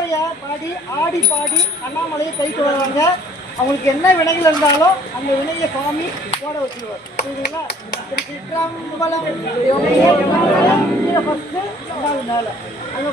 திருமொழியா பாடி ஆடி பாடி அண்ணாமலையை கைக்கு வருவாங்க. அவங்களுக்கு என்ன வினைகள் இருந்தாலும் அந்த வினையை சுவாமி போட வச்சுருவார். சரிங்களா திருச்சிற்றம்பலம் கீழே ஃபஸ்ட்டு ரெண்டாவது மேலே அங்கே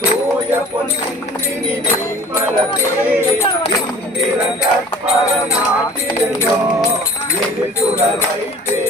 தூய பொன்னினி பலத்தே இந்திர எது சுடர் வைத்தே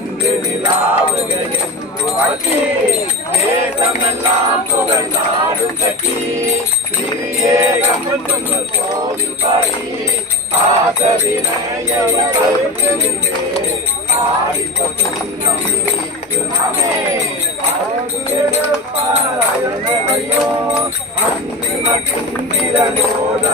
இங்கு விழாவுகள் தேசமெல்லாம் புகழ் மட்டும் இதனோடு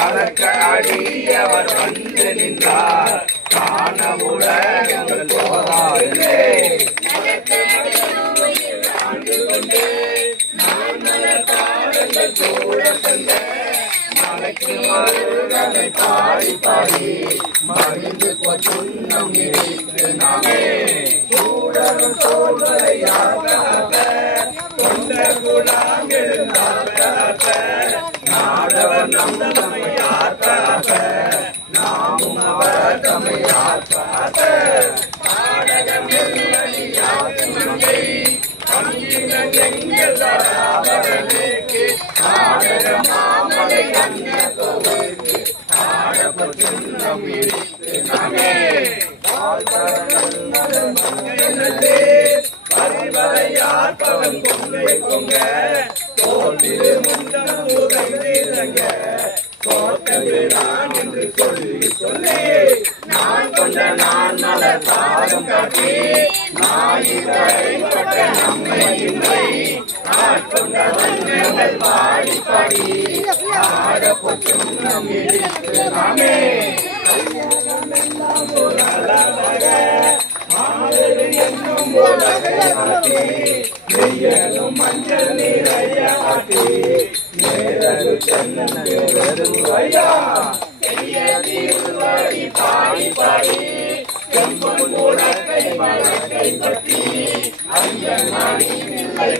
கலக்க அடியவர் வந்து நின்றார். காணவுலகங்கள் போராடுதே மலைக்கு மருகனை பாடி பாடி நாமே சூடரும் சோழரை குணாங்கள் நாடவர் நம் உதைந்திறங்க தோற்றவிரான் என்று சொல்லி சொல்லி நான் கொண்ட நான் மலர் தாரம் காட்டி நம்மை இல்லை வண்ணங்கள் பாடி பாடி ஆடப்பட்டும் நாமே என்னும் மஞ்சள் உலகை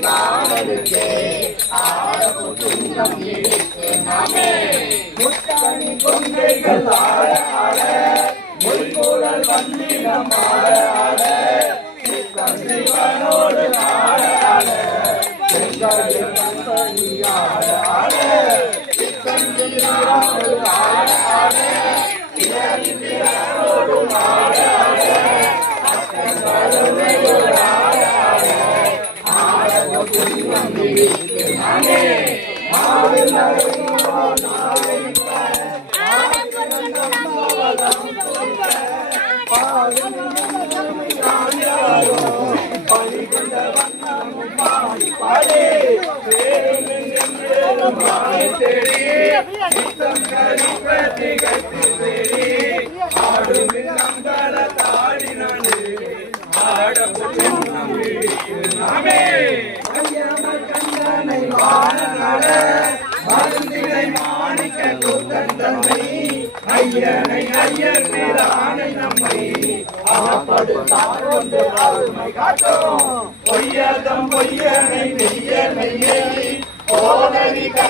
மாமலுக்கே ஆடப்புட்டும் நம் ஆட ஆட மொய்குழல் வந்தினம் ஆட ஆட சிவனோடு ஆட ஆட ஆட ஆட ஐயனை ஐயர் நம்மை அகப்படுத்தார் அருமை காட்டும். பொய்யதம் பொய்யனை நெய்ய நெய்யை போதவி கண்ணீனை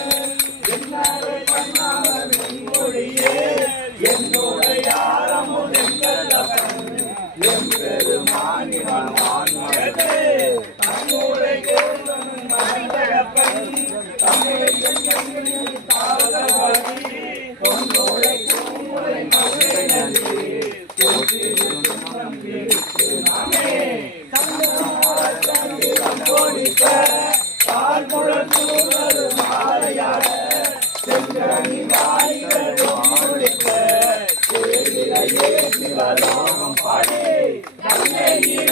பாடி.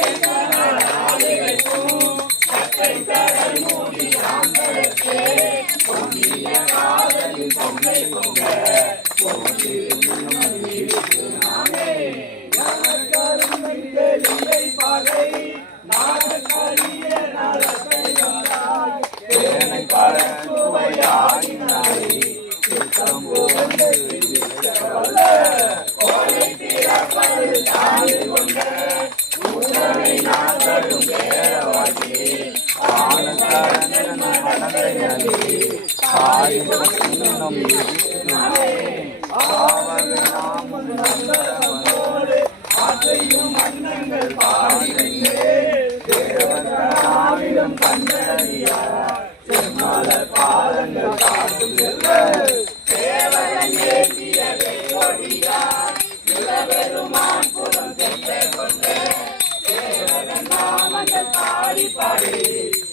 பாடி நம்பிடி பாடி.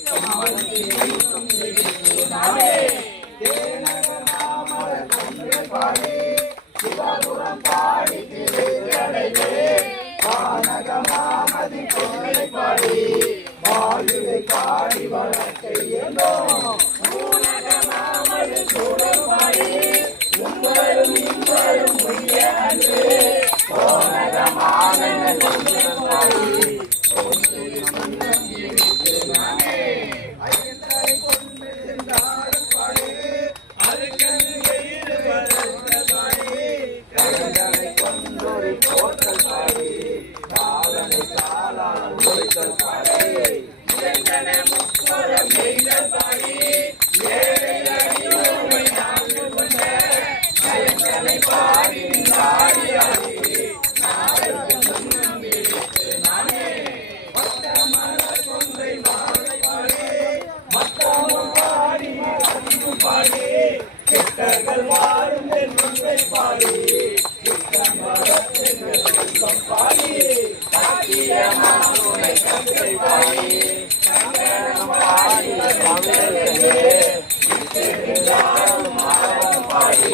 ஆட நம்மெடுத்து நாமே ஆட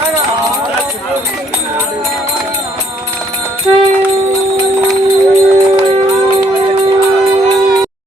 大家好。